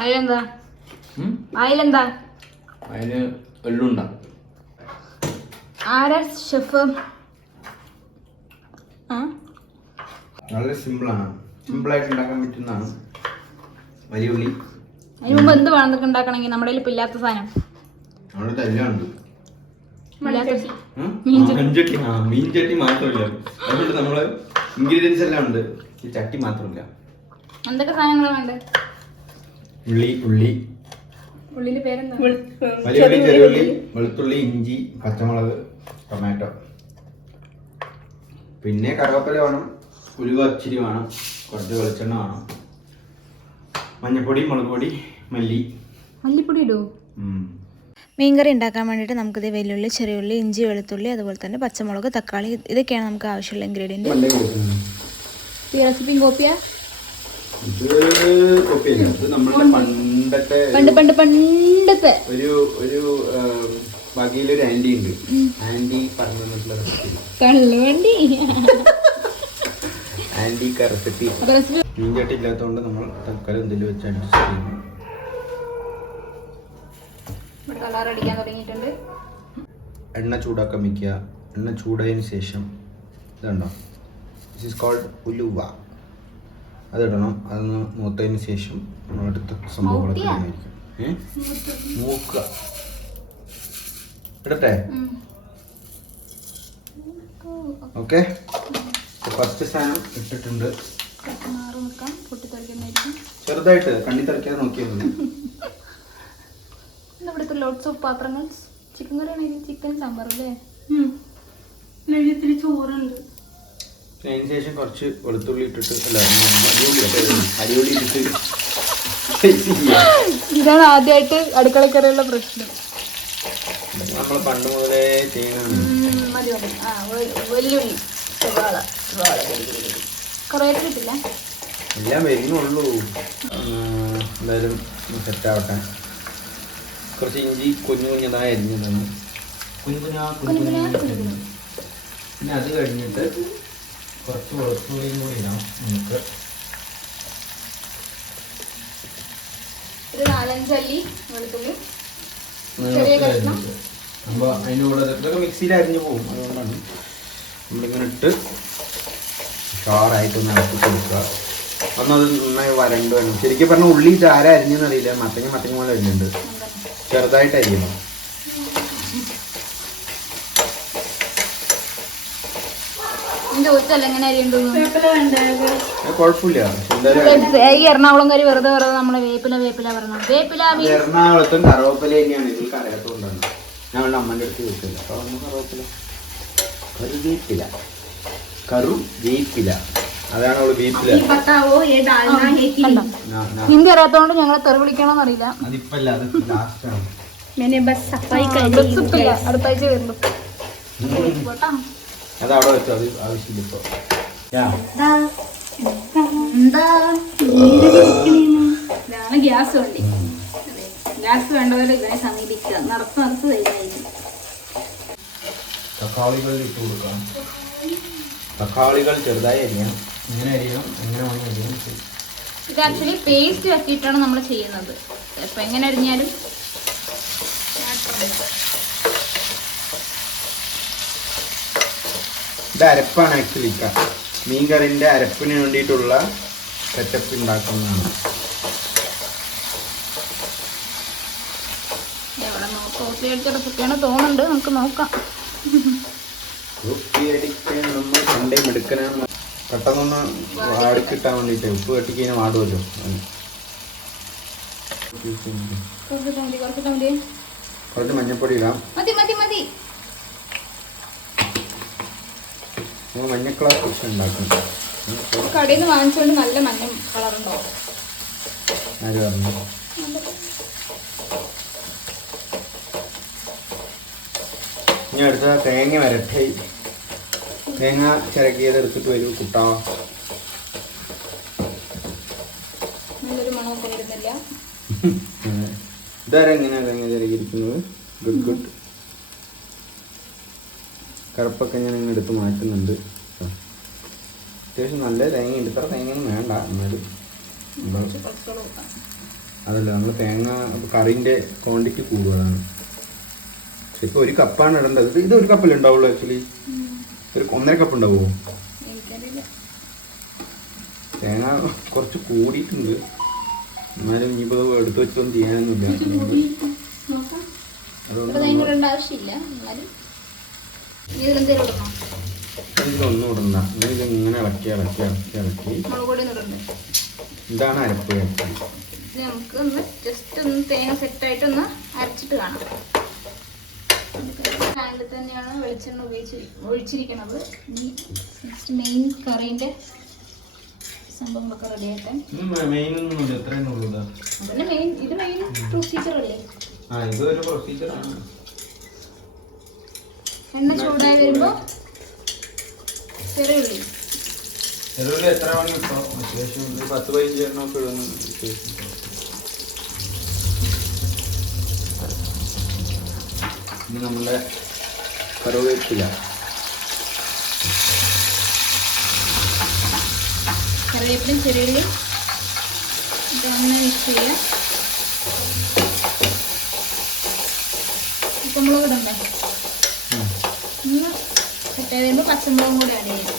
അതിലെന്താ ഉം? അതിലെന്താ അതിന് എള്ളുണ്ട. ആരാ ഷെഫ്? ആ? വളരെ സിമ്പിളാണ്. സിമ്പിളായിട്ട് ഉണ്ടാക്കാൻ പറ്റുന്നതാണ്. വലിയ ഉള്ളി അതിന് മുമ്പ് എന്ത് വേണം ഇതൊക്കെ ഉണ്ടാക്കണമെങ്കിൽ നമ്മുടെ കയ്യിൽ ഇപ്പൊ ഇല്ലാത്ത സാധനം. നമ്മുടെ മീൻചട്ടി ആ മീൻചട്ടി മാത്രമില്ല. അതുകൊണ്ട് നമ്മൾ ഇൻഗ്രീഡിയൻസ് എല്ലാം ഉണ്ട്. ഈ ചട്ടി മാത്രമില്ല. എന്തൊക്കെ സാധനങ്ങളാണ് വേണ്ടത്? ഉള്ളി ഉള്ളി. ഉള്ളിന്റെ പേരെന്താ? വലിയ ഉള്ളി ചെറിയ ഉള്ളി. വെളുത്തുള്ളി ഇഞ്ചി പച്ചമുളക് ടൊമാറ്റോ. പിന്നെ കറുവപ്പല വേണം ഉലുവ ഇച്ചിരി വേണം കുറച്ച് വെളിച്ചെണ്ണ വേണം. മഞ്ഞപ്പൊടി മുളക് പൊടി മല്ലി. മല്ലിപ്പൊടി ഇടൂ. മീൻ മീൻകറി ഉണ്ടാക്കാൻ വേണ്ടിയിട്ട് നമുക്കിത് വെല്ലുള്ളി ചെറിയുള്ളി ഇഞ്ചി വെളുത്തുള്ളി അതുപോലെ തന്നെ പച്ചമുളക് തക്കാളി ഇതൊക്കെയാണ് നമുക്ക് ആവശ്യമുള്ള ഇൻഗ്രീഡിയന്റ് ഈ റെസിപ്പിയും കോപ്പിയാ ഇത് കോപ്പിയല്ല ഇത് നമ്മളുടെ പണ്ടത്തെ പണ്ട് പണ്ട് പണ്ടത്തെ. ഒരു ഒരു വകയിലൊരു ആന്റി ഉണ്ട്. ആന്റി പറഞ്ഞു തന്നിട്ടുള്ള റെസിപ്പി കള്ളുവണ്ടി. ആന്റി റെസിപ്പി മീൻചട്ടി ഇല്ലാത്തതുകൊണ്ട് നമ്മൾ തൽക്കാലം എന്തെങ്കിലും വെച്ച് അഡ്ജസ്റ്റ് ചെയ്യുന്നു. ഇവിടെ കളർ അടിക്കാൻ തുടങ്ങിയിട്ടുണ്ട്. എണ്ണ ചൂടാക്കാൻ വയ്ക്കുക എണ്ണ ചൂടായതിനു ശേഷം ഇതുണ്ടോ? ദിസ് ഈസ് കോൾഡ് ഉലുവ. അതിടണം. അതൊന്ന് മൂത്തതിന് ശേഷം നമ്മൾ അടുത്ത സംഭവങ്ങളൊക്കെ. ഏ? മൂക്ക ഇടട്ടെ? ഓക്കെ. ഫസ്റ്റ് സാധനം ഇട്ടിട്ടുണ്ട്. ചെറുതായിട്ട് കണ്ണി തെറിക്കാതെ നോക്കിയാൽ മതി ഇവിടുത്തെ ലോട്ട്സ് ഓഫ് പാത്രങ്ങൾ. ചിക്കൻ കറിയാണെങ്കിൽ ചിക്കൻ സാമ്പാർ അല്ലേ? ഇത്തിരി ചോറുണ്ട്. അതിന് ശേഷം കുറച്ച് വെളുത്തുള്ളി ഇട്ടിട്ട് അല്ല അരിയുള്ളി ഇട്ടിട്ട് ഇതാണ് ആദ്യമായിട്ട് അടുക്കളക്കറിയുള്ള പ്രശ്നം. നമ്മൾ പണ്ട് മുതലേ സവാള. എല്ലാം വരുന്നുള്ളൂ. എന്തായാലും സെറ്റ് ആവട്ടെ കുറച്ച് ഇഞ്ചി കുഞ്ഞു കുഞ്ഞതായി അരിഞ്ഞു കുഞ്ഞു കുഞ്ഞാ കുഞ്ഞു കുഞ്ഞാ. പിന്നെ അത് കഴിഞ്ഞിട്ട് കുറച്ച് വെളുത്തുള്ളിയും കൂടി ഇടാം. നമുക്ക് അപ്പൊ അതിനോട്. അപ്പോൾ അതിന്റെ കൂടെ ഇതൊക്കെ മിക്സിയിൽ അരിഞ്ഞു പോകും. അതുകൊണ്ടാണ് നമ്മളിങ്ങനെ ഇട്ട് ഷാറായിട്ട് നടത്തി കൊടുക്കുക. ഒന്നത് നന്നായി വരണ്ട് വേണം ശരിക്കും പറഞ്ഞാൽ ഉള്ളി ചാര അരിഞ്ഞെന്നറിയില്ല മത്തങ്ങ മത്തങ്ങ പോലെ അരിഞ്ഞുണ്ട് ചെറുതായിട്ട് അരിയണം എന്റെ ചോദിച്ചല്ല എങ്ങനെ അരിയുണ്ടെന്ന് വേപ്പില വേണ്ടേ അത് കുഴപ്പമില്ല എന്തായാലും ഈ എറണാകുളം കാര്യം വെറുതെ വെറുതെ നമ്മളെ വേപ്പില വേപ്പില പറഞ്ഞു വേപ്പില എറണാകുളത്തും കറവപ്പില തന്നെയാണ്. ഇതിൽ കരകത്തുകൊണ്ടാണ് ഞാൻ അമ്മന്റെ അടുത്ത് ചോദിച്ചില്ല അപ്പോൾ കറു കറവപ്പില. കറു വേപ്പില. അതാണ് അവൾ വീട്ടിൽ ഹിന്ദി അറിയാത്തോണ്ട് ഞങ്ങളെ തെറി വിളിക്കണമെന്ന് അറിയില്ല. ലാസ്റ്റ് ആണ്. അടുത്താഴ്ച വരുന്നു. അത് അവിടെ വെച്ചു അത് ആവശ്യമില്ല ഇപ്പോൾ ഇതാണ് ഗ്യാസ് വേണ്ടി. ഗ്യാസ് വേണ്ടവരെ ഇതിനെ സമീപിക്കുക. നടത്ത് നടത്ത് തരുന്നതായിരിക്കും തക്കാളികൾ ഇട്ട് കൊടുക്കാം. തക്കാളികൾ ചെറുതായി അരിയാം. ഇങ്ങനെ അരിയണം എങ്ങനെ വേണമെങ്കിൽ അരിയാം ഇത് ആക്ച്വലി പേസ്റ്റ് വെച്ചിട്ടാണ് നമ്മൾ ചെയ്യുന്നത്. അപ്പൊ എങ്ങനെ അരിഞ്ഞാലും അരപ്പാണ് ആക്ച്വലി മീൻ കറിന്റെ അരപ്പിന് വേണ്ടിയിട്ടുള്ള സെറ്റപ്പ് ഉണ്ടാക്കുന്നതാണ്. തോന്നുന്നുണ്ട്. നമുക്ക് നോക്കാം. പണ്ടേ പെട്ടെന്നൊന്ന് വാടിക്കിട്ടാൻ വേണ്ടിട്ട് ഉപ്പ് കെട്ടിക്കഴിഞ്ഞാൽ വാടുമല്ലോ കുറച്ച് മഞ്ഞപ്പൊടി ഇടാം. മതി മതി മതി. നമ്മൾ മഞ്ഞ കളർ ഫിഷ് ഉണ്ടാക്കും. കടയിൽ നിന്ന് വാങ്ങിച്ചുകൊണ്ട് നല്ല മഞ്ഞ കളർ ഉണ്ടാവും. ആര് പറഞ്ഞു? ഇനി അടുത്ത തേങ്ങ വരട്ടെ. തേങ്ങ ചിരക്കിയത് എടുത്തിട്ട് വരൂ കുട്ടാ. നല്ലൊരു മണമൊക്കെ വരുന്നില്ല. ഇതാരെങ്ങനെയാണ് തേങ്ങ ചിരകിയിരിക്കുന്നത്? ഗുഡ് ഗുഡ് കറുപ്പൊക്കെ ഞാൻ ഇങ്ങനെ എടുത്ത് മാറ്റുന്നുണ്ട്. അത്യാവശ്യം നല്ല തേങ്ങയുണ്ട്. ഇത്ര തേങ്ങയൊന്നും വേണ്ട. എന്നാലും അതല്ല നമ്മൾ തേങ്ങ കറിന്റെ ക്വാണ്ടിറ്റി കൂടുതലാണ്. ശരിക്കും ഒരു കപ്പാണ് ഇടേണ്ടത്. ഇത് ഇത് ഒരു കപ്പല്ലേ ഉണ്ടാവുള്ളൂ ആക്ച്വലി ഒരു ഒന്നര കപ്പ് ഉണ്ടാവുമോ? തേങ്ങ കുറച്ച് കൂടിയിട്ടുണ്ട്. എന്നാലും ഇനിയിപ്പോൾ എടുത്തു വെച്ചൊന്നും ചെയ്യാനൊന്നുമില്ല. ആവശ്യമില്ല. അതുകൊണ്ട് അത്ര തേങ്ങ ഇടേണ്ട ആവശ്യമില്ല എന്നാലും ഇതിലെന്തേലും ഇടണോ ഇതിലൊന്നും ഇടണ്ട ഇങ്ങനെ ഇത് ഇങ്ങനെ ഇളക്കി ഇളക്കി ഇളക്കി ഇളക്കി. ഒന്നും ഇതാണ് അരപ്പ് നമുക്ക് ഒന്ന് ജസ്റ്റ് ഒന്ന് തേങ്ങ സെറ്റായിട്ടൊന്ന് അരച്ചിട്ട് കാണാം. പാനിൽ തന്നെയാണ് വെളിച്ചെണ്ണ ഉപയോഗിച്ച് ഒഴിച്ചിരിക്കുന്നത് മെയിൻ കറീന്റെ സംഭവങ്ങളൊക്കെ റെഡിയാക്കാൻ മെയിൻ ഒന്നും ഇത്. മെയിൻ പ്രൊസീജിയർ അല്ലേ? ആ ഇതൊരു പ്രൊസീജിയറാണ് എണ്ണ ചൂടായി വരുമ്പോൾ ചെറിയ ഉള്ളി ചെറുവിൽ എത്ര മണി കിട്ടോ അത്യാവശ്യം ഒരു പത്ത് പതിനഞ്ച് എണ്ണൊക്കെ ഇടുന്നു. ഇനി നമ്മുടെ കറിവേപ്പില കറിവേപ്പിലും ചെറിയ ഉള്ളി ഇതൊന്ന് മിക്സ് ചെയ്യാം. ഇപ്പം മുളക് ഇടണ്ടേ? വരുമ്പോൾ പച്ചമുളകും കൂടി ആഡ് ചെയ്യാം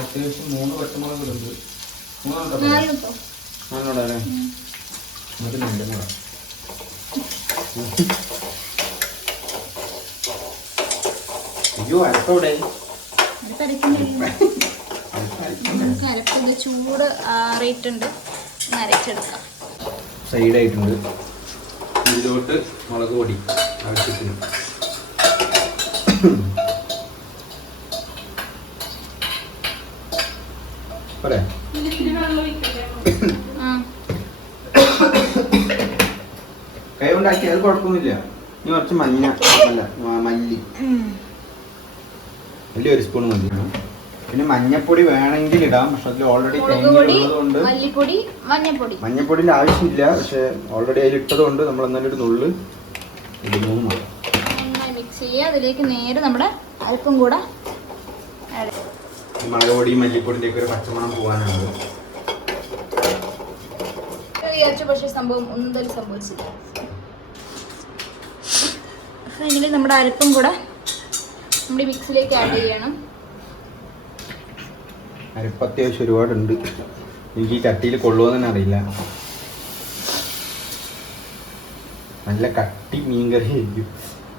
അത്യാവശ്യം മൂന്ന് പച്ചമുളക് ഇടുന്നുണ്ട്. മൂന്നെണ്ണം നാലിനിപ്പോ നാലെണ്ണം അല്ലേ? നമുക്ക് രണ്ടും കൂടെ അയ്യോ അരപ്പോടെ അത് തരക്കുന്നില്ല നമുക്ക് അരപ്പത് ചൂട് ആറിയിട്ടുണ്ട് അരച്ചെടുക്കാം. സൈഡായിട്ടുണ്ട് ഇതിലോട്ട് മുളക് പൊടി ആവശ്യത്തിന്. പോരെ കൈ കൊണ്ടാക്കി അത് കുഴപ്പമൊന്നുമില്ല. ഇനി കുറച്ച് മഞ്ഞ അല്ല മല്ലി മല്ലി. ഒരു സ്പൂൺ മതി. പിന്നെ മഞ്ഞപ്പൊടി വേണമെങ്കിൽ ഇടാം. പക്ഷെ അതിൽ ഓൾറെഡി തേങ്ങയുള്ളതുകൊണ്ട് മഞ്ഞപ്പൊടിന്റെ ആവശ്യമില്ല. പക്ഷെ ഓൾറെഡി അതിൽ ഇട്ടതുകൊണ്ട് നമ്മൾ എന്നാലും ഒരു നുള്ളു ഇടുന്നു മാത്രം ചെയ്യുക അതിലേക്ക് നേരെ നമ്മുടെ അരപ്പും കൂടെ മുളകുപൊടി മല്ലിപ്പൊടിന്റെ ഒക്കെ ഒരു പച്ചമണം പോകാനാണ് വിചാരിച്ചു പക്ഷേ സംഭവം ഒന്നും തന്നെ സംഭവിച്ചില്ല ഫൈനലി നമ്മുടെ അരപ്പും കൂടെ നമ്മുടെ മിക്സിലേക്ക് ആഡ് ചെയ്യണം. അരപ്പ് അത്യാവശ്യം ഒരുപാടുണ്ട്. എനിക്ക് ഈ ചട്ടിയിൽ കൊള്ളുമെന്ന് തന്നെ അറിയില്ല. നല്ല കട്ടി മീൻകറി ആയിരിക്കും.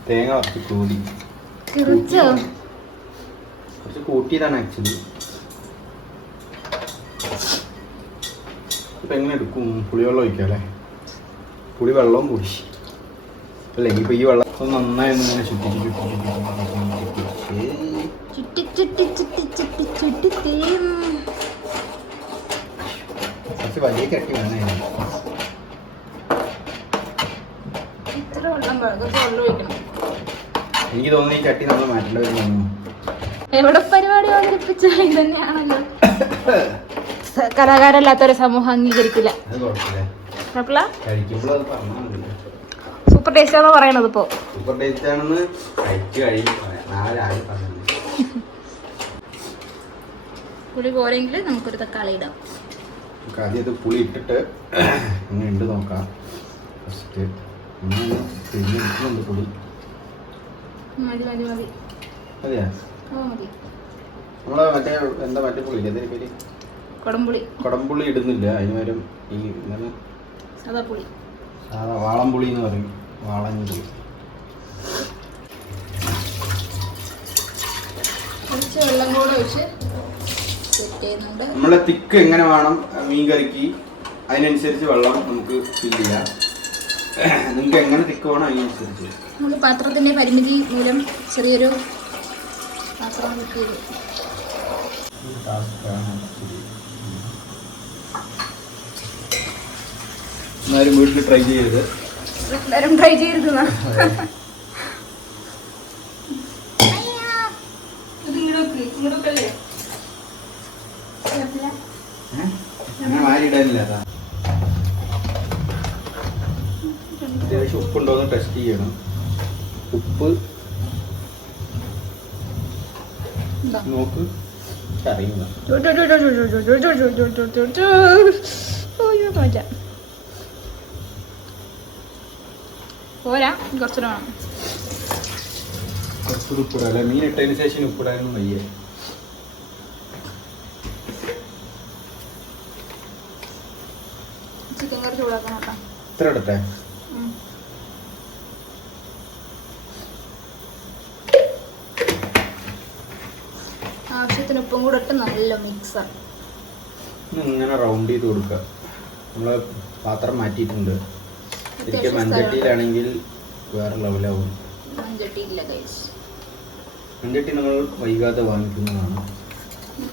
തേങ്ങ കുറച്ച് കൂടി കിറിച്ചോ കുറച്ച് കൂട്ടിയതാണ് ആക്ച്വലി ഇപ്പം എങ്ങനെ എടുക്കും പുളിവെള്ളം ഒഴിക്കാം അല്ലേ പുളി വെള്ളവും കൂടി അല്ലേ ഇപ്പൊ ഈ വെള്ളം നന്നായി ഇങ്ങനെ ചുറ്റിച്ച് ചുറ്റി ചുറ്റി ചുറ്റി ചുറ്റി ചുറ്റി തേയും കുറച്ച് വലിയ കെട്ടി വേണേ ഇത്ര വെള്ളം വേണം വെള്ളം ഒഴിക്കണം എനിക്ക് തോന്നുന്നു ഈ ചട്ടി നമ്മൾ മാറ്റേണ്ടി വരും തോന്നുന്നു എവിടെ പരിപാടി അവതരിപ്പിച്ചാൽ ഇതന്നെയാണല്ലോ കലാകാരല്ലാത്തൊരു സമൂഹം അംഗീകരിക്കില്ല. സൂപ്പർ ടേസ്റ്റ് ആണെന്ന് പറയണത് ഇപ്പോ? സൂപ്പർ ടേസ്റ്റ് ആണെന്ന് കഴിച്ച് പറഞ്ഞു പുളി പോരെങ്കിൽ നമുക്കൊരു തക്കാളി ഇടാം. നമുക്ക് ആദ്യം പുളി ഇട്ടിട്ട് ഇങ്ങനെ ഉണ്ട് നോക്കാം. ഫസ്റ്റ് പിഴിഞ്ഞെടുക്കുന്നുണ്ട് പുളി മതി മതി മതി. അതെയാ ഓ മതി. നമ്മളെ മറ്റേ എന്താ മറ്റേ പുളി പേര്? കുടംപുളി. കുടംപുളി ഇടുന്നില്ല അതിന് പകരം ഈ എന്താണ്? സാദാ പുളി. സാധാ വാളംപുളി എന്ന് പറയും വാളഞ്ഞുപുളി കുറച്ച് വെള്ളം കൂടെ ഒഴിച്ച് സെറ്റ് ചെയ്യുന്നുണ്ട്. നമ്മളെ തിക്ക് എങ്ങനെ വേണം മീൻ കറിക്ക് അതിനനുസരിച്ച് വെള്ളം നമുക്ക് ഫില്ല് ചെയ്യാം. നിങ്ങൾക്ക് എങ്ങനെ തിക്ക് വേണം അതിനനുസരിച്ച് നമുക്ക് പാത്രത്തിന്റെ പരിമിതി മൂലം ചെറിയൊരു പാത്രം ബുക്ക് ചെയ്തു എന്നാലും വീട്ടിൽ ട്രൈ ചെയ്യരുത്. എല്ലാവരും ട്രൈ ചെയ്യരുത്? അങ്ങനെ മാറിയിടാനില്ല അതാ. അത്യാവശ്യം ഉപ്പുണ്ടോ എന്ന് ടെസ്റ്റ് ചെയ്യണം ഉപ്പ് നോക്ക് പോരാ കുറച്ചുകൂടെ വേണം കുറച്ചുകൂടി ഉപ്പിടാം മീൻ ഇട്ടതിന് ശേഷം ഉപ്പിടാനൊന്നും വയ്യ ചിക്കൻ കറി ചൂടാക്കണം കേട്ടോ ഇത്ര ഇടട്ടെ ആവശ്യത്തിന് ഉപ്പും കൂടെ ഇട്ട് നല്ല മിക്സർ ഇങ്ങനെ റൗണ്ട് ചെയ്ത് കൊടുക്കുക. നമ്മൾ പാത്രം മാറ്റിയിട്ടുണ്ട്. ശരിക്കും മൺചട്ടിയിലാണെങ്കിൽ വേറെ ലെവലാവും മൺചട്ടിയില്ല മൺചട്ടി നമ്മൾ വൈകാതെ വാങ്ങിക്കുന്നതാണ്.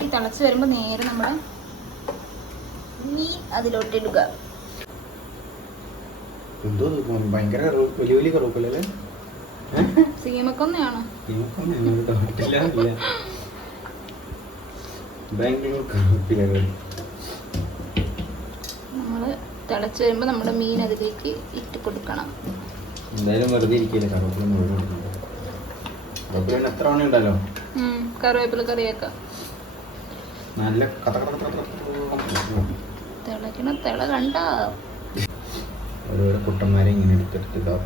ഈ തിളച്ച് വരുമ്പോൾ നേരെ നമ്മൾ മീൻ അതിലോട്ട് ഇടുക എന്തോ ഭയങ്കര വലിയ വലിയ കറുപ്പല്ലേ സീമക്കൊന്നയാണോ? സീമക്കൊന്നയാണോ? ബാംഗ്ലൂർ കറുപ്പിലകൾ നമ്മൾ തിളച്ച് വരുമ്പോൾ നമ്മുടെ മീൻ അതിലേക്ക് ഇട്ട് കൊടുക്കണം. എന്തായാലും വെറുതെ ഇരിക്കില്ല മുഴുവൻ എത്ര മണി ഉണ്ടല്ലോ ഉം, കറിവേപ്പില കറിയാക്കാം. നല്ല. തിളക്കണ തിള കണ്ട. ഓരോരോ കുട്ടന്മാരെ ഇങ്ങനെ എടുത്തെടുത്തിട്ടോ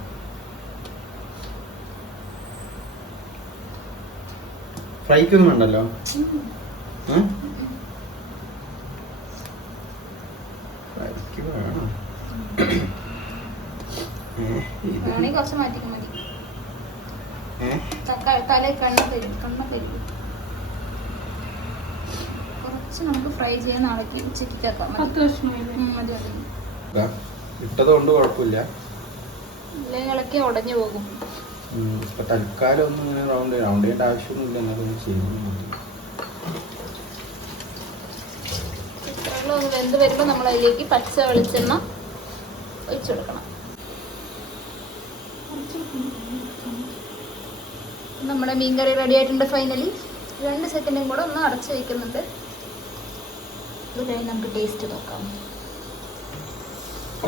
ഫ്രൈക്കൊന്നും വേണ്ടല്ലോ? ഇട്ടത് കൊണ്ട് കുഴപ്പമില്ല. ഇളക്കി ഉടഞ്ഞു പോകും. തൽക്കാലം ഒന്നും ഇങ്ങനെ റൗണ്ട് റൗണ്ട് ചെയ്യേണ്ട ആവശ്യമൊന്നുമില്ല. എന്നാലും ചെയ്യുന്നു ഇത്രയുള്ള ഒന്ന് വെന്ത് വരുമ്പോൾ നമ്മൾ അതിലേക്ക് പച്ച വെളിച്ചെണ്ണ ഒഴിച്ചു കൊടുക്കണം. നമ്മുടെ മീൻ കറി റെഡി ആയിട്ടുണ്ട് ഫൈനലി രണ്ട് സെക്കൻഡും കൂടെ ഒന്ന് അടച്ചു വയ്ക്കുന്നുണ്ട് ഇത് കഴിഞ്ഞ് നമുക്ക് ടേസ്റ്റ് നോക്കാം.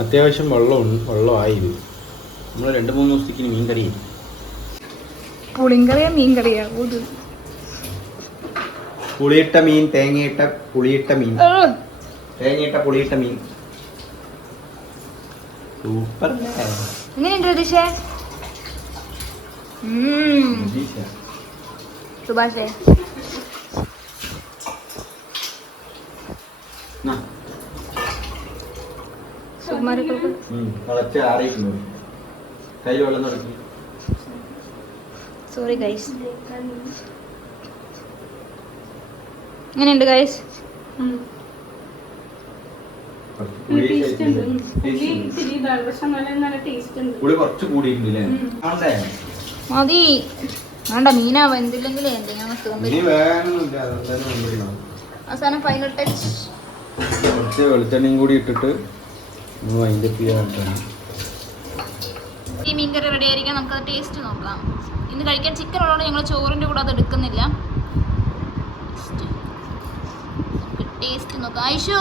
അത്യാവശ്യം വെള്ളം വെള്ളമായി ഇത് നമ്മൾ രണ്ട് മൂന്ന് ദിവസത്തേക്ക് മീൻ കറി പുളിങ്കറിയാ മീൻ കറിയാ പുളിയിട്ട മീൻ തേങ്ങയിട്ട പുളിയിട്ട മീൻ. തേങ്ങയിട്ട പുളിയിട്ട മീൻ. സൂപ്പർ എങ്ങനെയുണ്ട് രതീഷേ സുഭാഷേ. സോറി ഗൈസ് എങ്ങനെയുണ്ട് ഗൈസ് ടേസ്റ്റ് ഉണ്ട് പുളി ഇത്തിരി ഇതാണ് പക്ഷെ നല്ല നല്ല ടേസ്റ്റ് ഉണ്ട് പുളി കുറച്ച് കൂടിയിട്ടുണ്ട് അല്ലേ ആണ്ടേ മതി. വേണ്ട മീനാ എന്തെങ്കിലും അവസാനം ഫൈനൽ ടച്ച് കുറച്ച് വെളിച്ചെണ്ണയും കൂടി ഇട്ടിട്ട് ഈ മീൻ കറി റെഡി ആയിരിക്കാം നമുക്ക് ടേസ്റ്റ് നോക്കാം. ഇന്ന് കഴിക്കാൻ ചിക്കൻ ഉള്ളതുകൊണ്ട് ഞങ്ങൾ ചോറിന്റെ കൂടെ അത് എടുക്കുന്നില്ല. ടേസ്റ്റ് നോക്കാം. ആയിഷോ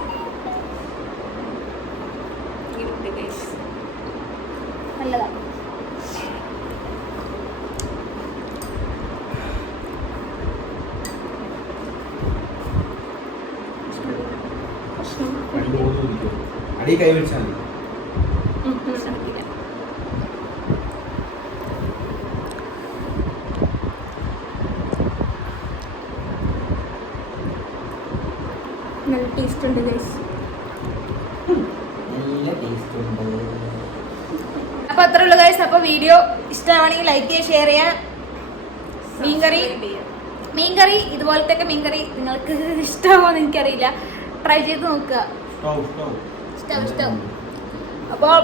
നല്ലതാ അടി കൈ നല്ല ടേസ്റ്റ് ഉണ്ട് ഗൈസ് നല്ല ടേസ്റ്റ് ഉണ്ട് അപ്പൊ അത്ര ഉള്ളൂ ഗൈസ് അപ്പൊ വീഡിയോ ഇഷ്ടമാണെങ്കിൽ ലൈക്ക് ചെയ്യുക ഷെയർ ചെയ്യുക. മീൻകറി. മീൻകറി ഇതുപോലത്തെ ഒക്കെ മീൻകറി നിങ്ങൾക്ക് ഇഷ്ടമാവോ എന്ന് എനിക്കറിയില്ല. ട്രൈ ചെയ്ത് നോക്കുക. ഇഷ്ടം ഇഷ്ടം അപ്പോൾ